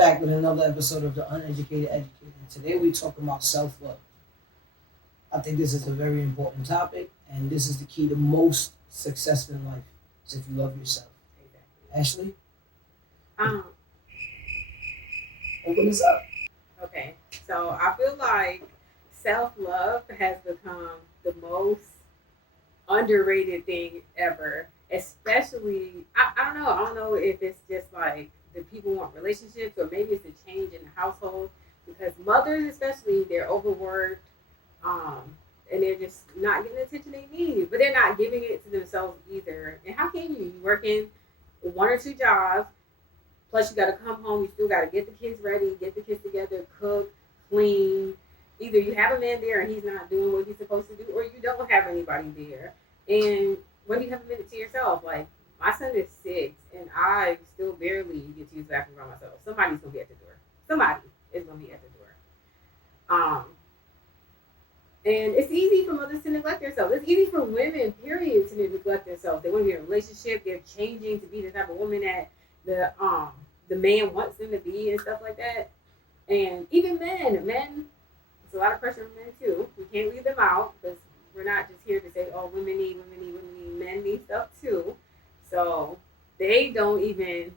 back with another episode of The Uneducated Educator. Today we talk about self-love. I think this is a very important topic, and this is the key to most success in life. Is if you love yourself. Ashley, Um, open this up. okay. So I feel like self love has become the most underrated thing ever. Especially, I don't know. I don't know if it's just like the people want relationships or maybe it's a change in the household because mothers, especially, they're overworked, um, and they're just not getting the attention they need. But they're not giving it to themselves either. And how can you? You working one or two jobs. Plus, you got to come home. You still got to get the kids ready, get the kids together, cook, clean. Either you have a man there and he's not doing what he's supposed to do, or you don't have anybody there. And when do you have a minute to yourself? Like, my son is 6, and I still barely get to use the bathroom by myself. Somebody's going to be at the door. Somebody is going to be at the door. Um, and it's easy for mothers to neglect themselves. It's easy for women, period, to neglect themselves. They want to be in a relationship. They're changing to be the type of woman that the man wants them to be and stuff like that. And even men, it's a lot of pressure on men too. We can't leave them out because we're not just here to say, oh, women need, women need, women need. Men need stuff too. So they don't even.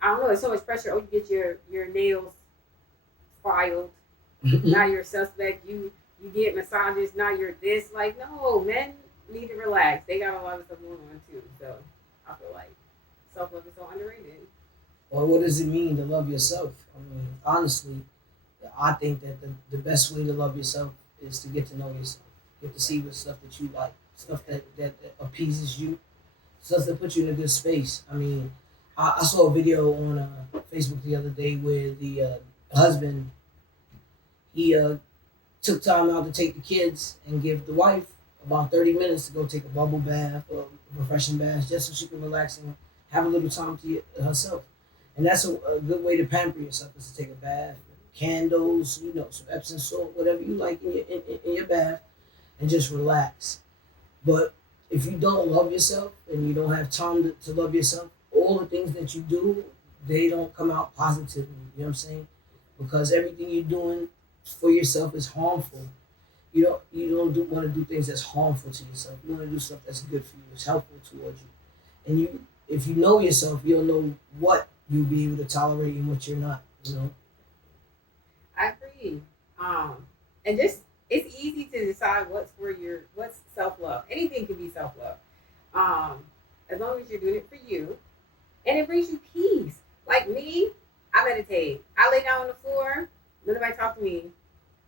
I don't know. It's so much pressure. Oh, you get your nails filed. Now you're a suspect. You get massages. Now you're this. Like, no, men need to relax. They got a lot of stuff going on too. So I feel like self love is so underrated. Well, what does it mean to love yourself? I mean, honestly, I think that the best way to love yourself is to get to know yourself, get to see what stuff that you like, stuff that appeases you, stuff that puts you in a good space. I mean, I saw a video on Facebook the other day where the husband he took time out to take the kids and give the wife about 30 minutes to go take a bubble bath or a refreshing bath just so she can relax and have a little time to herself. And that's a good way to pamper yourself is to take a bath, candles, some Epsom salt, whatever you like in your bath, and just relax. But if you don't love yourself and you don't have time to love yourself, all the things that you do, they don't come out positively. You know what I'm saying? Because everything you're doing for yourself is harmful. You don't want to do things that's harmful to yourself. You want to do stuff that's good for you, it's helpful towards you. And if you know yourself, you'll know what you'll be able to tolerate and what you're not. You know. I agree. And just it's easy to decide what's self love. Anything can be self love. As long as you're doing it for you, and it brings you peace. Like me, I meditate. I lay down on the floor. Nobody talk to me.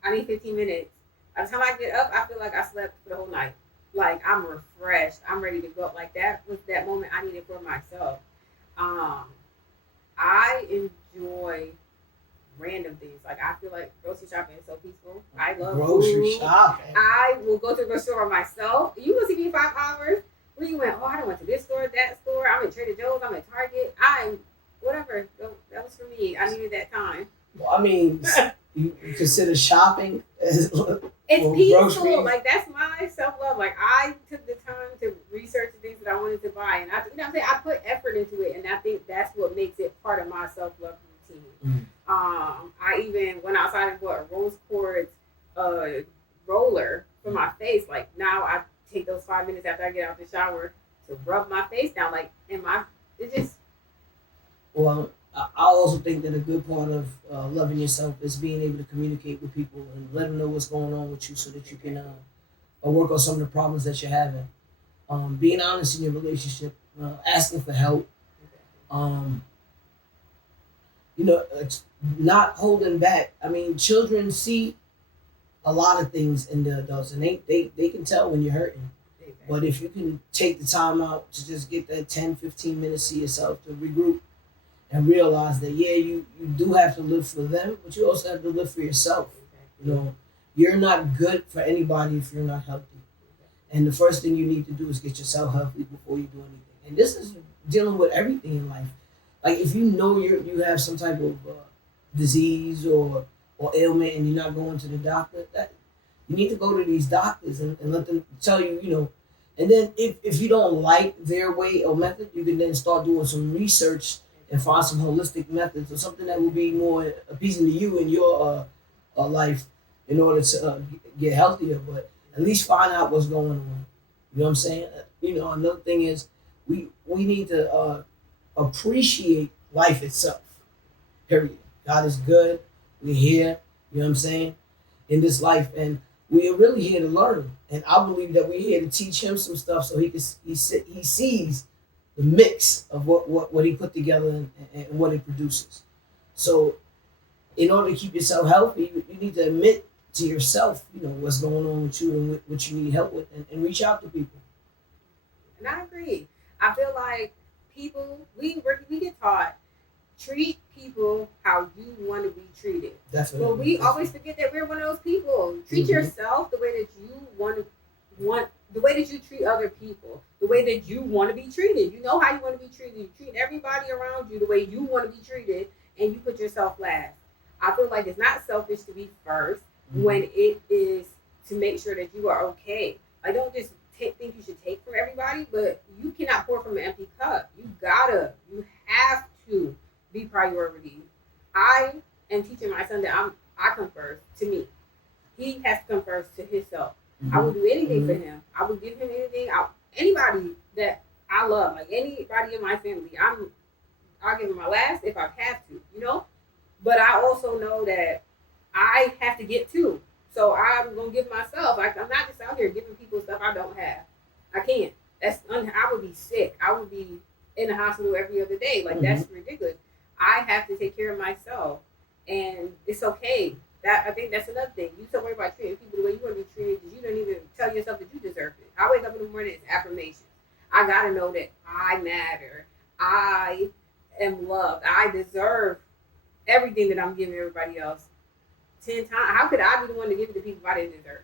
I need 15 minutes. By the time I get up, I feel like I slept for the whole night. Like I'm refreshed. I'm ready to go. Like that was that moment I needed for myself. Um, I enjoy random things. Like I feel like grocery shopping is so peaceful. I love Grocery food. shopping. I will go to the grocery store by myself. You will see me 5 hours. Where you went? Oh, I went to this store, that store. I'm at Trader Joe's. I'm at Target. I'm whatever. That was for me. I needed that time. Well, I mean, you consider shopping as It's or peaceful. groceries. Like that's my self love. Like I took the time to research the things that I wanted to buy, and what I'm saying, I put effort into it, and I think that's what makes it part of my self love routine. Mm. I even went outside and bought a rose quartz uh, roller for my face. Like now, I take those 5 minutes after I get out the shower to rub my face down. Like in my, it just Well, I also think that a good part of loving yourself is being able to communicate with people and let them know what's going on with you so that you can work on some of the problems that you're having. Being honest in your relationship, asking for help, um, it's not holding back. I mean, children see a lot of things in the adults and they can tell when you're hurting. But if you can take the time out to just get that 10, 15 minutes to yourself to regroup and realize that yeah, you do have to live for them, but you also have to live for yourself. You know, you're not good for anybody if you're not healthy. And the first thing you need to do is get yourself healthy before you do anything. And this is dealing with everything in life. Like if you know you have some type of disease or ailment and you're not going to the doctor, that you need to go to these doctors and let them tell you, and then if you don't like their way or method, you can then start doing some research and find some holistic methods or something that will be more appeasing to you in your life in order to get healthier. But at least find out what's going on. You know what I'm saying? Another thing is we need to appreciate life itself. Period. God is good. We're here. You know what I'm saying? In this life, and we are really here to learn. And I believe that we're here to teach him some stuff so he sees the mix of what he put together and what it produces. So in order to keep yourself healthy, you need to admit to yourself, what's going on with you and what you need help with, and reach out to people. And I agree. I feel like people we get taught treat people how you want to be treated. Definitely. But we always forget that we're one of those people. Treat yourself the way that you want the way that you treat other people, the way that you want to be treated. You know how you want to be treated. You treat everybody around you the way you want to be treated, and you put yourself last. I feel like it's not selfish to be first when it is to make sure that you are okay. I don't just think you should take from everybody, but you cannot pour from an empty cup. You have to be priority. I am teaching my son that I come first to me. He has to come first to himself. I will do anything for him. I will give him anything. Anybody that I love, like anybody in my family, I'll give him my last if I have to, But I also know that I have to get too. So I'm gonna give myself. I'm not just out here giving people stuff I don't have. I can't. I would be sick. I would be in the hospital every other day. Like that's ridiculous. I have to take care of myself, and it's okay. I think that's another thing. You so worry about treating people the way you want to be treated because you don't even tell yourself that you deserve it. I wake up in the morning, it's affirmations. I gotta know that I matter. I am loved. I deserve everything that I'm giving everybody else 10 times. How could I be the one to give it to people if I didn't deserve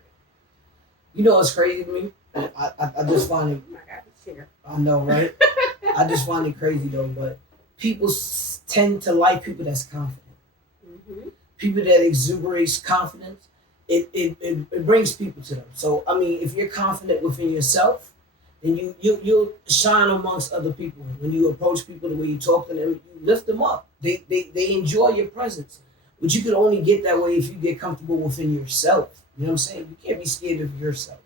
it? It's crazy to me. I just find it. Oh my God, chair. I know, right? I just find it crazy though. But people tend to like people that's confident. People that exuberates confidence, it brings people to them. So I mean, if you're confident within yourself, then you'll shine amongst other people. When you approach people, the way you talk to them, you lift them up. They enjoy your presence. But you can only get that way if you get comfortable within yourself. You know what I'm saying? You can't be scared of yourself.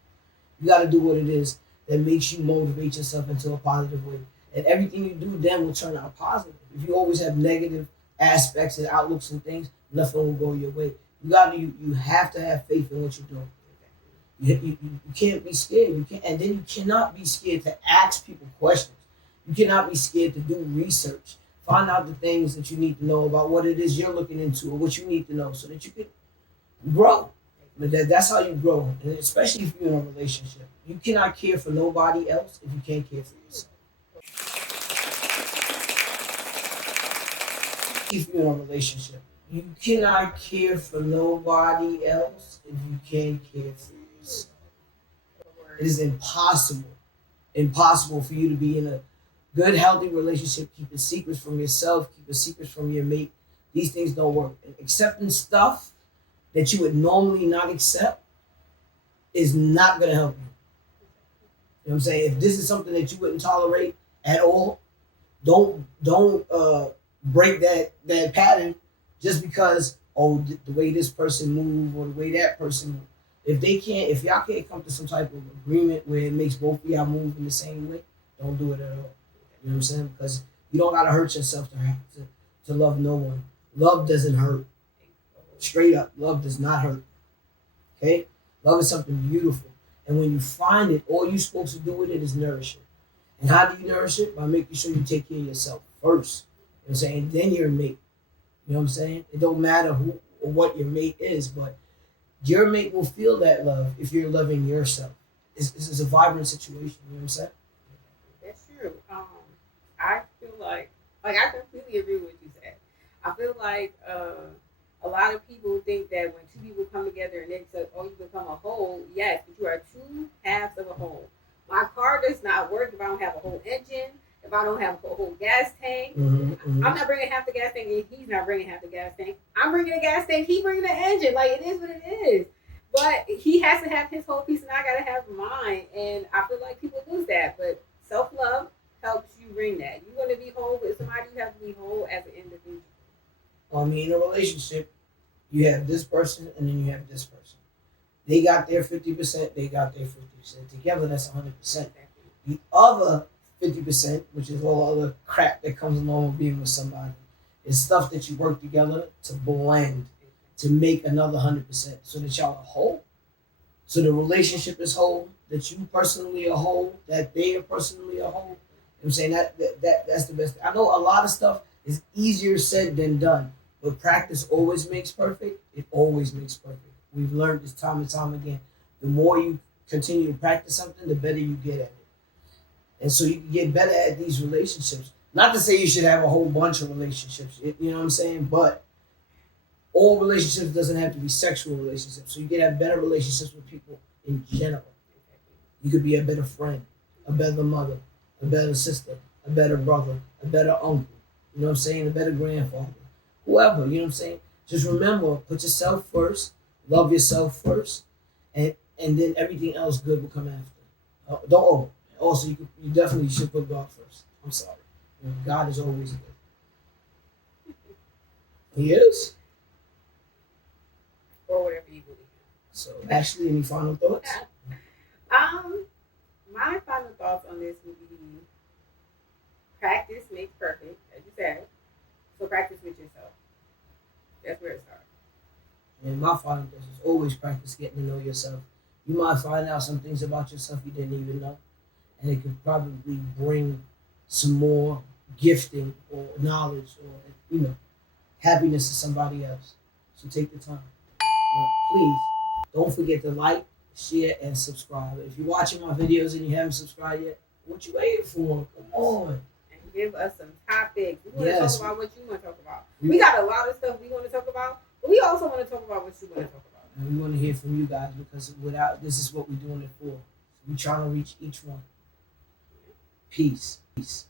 You got to do what it is that makes you motivate yourself into a positive way. And everything you do then will turn out positive. If you always have negative aspects and outlooks and things, nothing will go your way. You have to have faith in what you're doing. You can't be scared. And then you cannot be scared to ask people questions. You cannot be scared to do research. Find out the things that you need to know about what it is you're looking into or what you need to know so that you can grow. But that's how you grow, and especially if you're in a relationship. You cannot care for nobody else if you can't care for yourself. If you're in a relationship, you cannot care for nobody else if you can't care for yourself. It is impossible for you to be in a good, healthy relationship, keeping secrets from yourself, keeping secrets from your mate. These things don't work. And accepting stuff that you would normally not accept is not going to help you. You know what I'm saying? If this is something that you wouldn't tolerate at all, don't break that pattern just because, the way this person move or the way that person move. If y'all can't come to some type of agreement where it makes both of y'all move in the same way, don't do it at all. You know what I'm saying? Because you don't gotta hurt yourself to love no one. Love doesn't hurt. Straight up, love does not hurt. Okay? Love is something beautiful. And when you find it, all you're supposed to do with it is nourish it. And how do you nourish it? By making sure you take care of yourself first. You know what I'm saying? Then your mate. You know what I'm saying? It don't matter who or what your mate is, but your mate will feel that love if you're loving yourself. This is a vibrant situation. You know what I'm saying? That's true. I feel like I completely agree with what you said. I feel like a lot of people think that when two people come together and you become a whole. Yes, but you are two halves of a whole. My car does not work if I don't have a whole engine, if I don't have a whole gas tank. I'm not bringing half the gas tank, and he's not bringing half the gas tank. I'm bringing a gas tank, he's bringing the engine. Like, it is what it is. But he has to have his whole piece, and I got to have mine. And I feel like people lose that. But self-love helps you bring that. You want to be whole with somebody, you have to be whole when you're in a relationship, you have this person and then you have this person. They got their 50%, they got their 50%. Together, that's 100%. The other 50%, which is all other crap that comes along with being with somebody, is stuff that you work together to blend to make another 100% so that y'all are whole. So the relationship is whole, that you personally are whole, that they are personally are whole. I'm saying that's the best. I know a lot of stuff is easier said than done, but practice always makes perfect. It always makes perfect. We've learned this time and time again. The more you continue to practice something, the better you get at it. And so you can get better at these relationships. Not to say you should have a whole bunch of relationships, you know what I'm saying? But all relationships doesn't have to be sexual relationships. So you can have better relationships with people in general. You could be a better friend, a better mother, a better sister, a better brother, a better uncle. You know what I'm saying? A better grandfather. Whoever, you know what I'm saying? Just remember, put yourself first, love yourself first, and then everything else good will come after. Don't also you definitely should put God first. I'm sorry. God is always good. He is. Or whatever you believe. So, Ashley, any final thoughts? My final thoughts on this would be practice makes perfect, as you said. So practice with yourself. That's where it starts. And my final thoughts is always practice getting to know yourself. You might find out some things about yourself you didn't even know, and it could probably bring some more gifting or knowledge or happiness to somebody else. So take the time. Please don't forget to like, share, and subscribe. If you're watching my videos and you haven't subscribed yet, what you waiting for? Come on. And give us some topics. We want to Yes. talk about what you want to talk about. We got a lot of stuff we want to talk about, but we also want to talk about what you want to talk about. And we want to hear from you guys because this is what we're doing it for. We're trying to reach each one. Peace. Peace.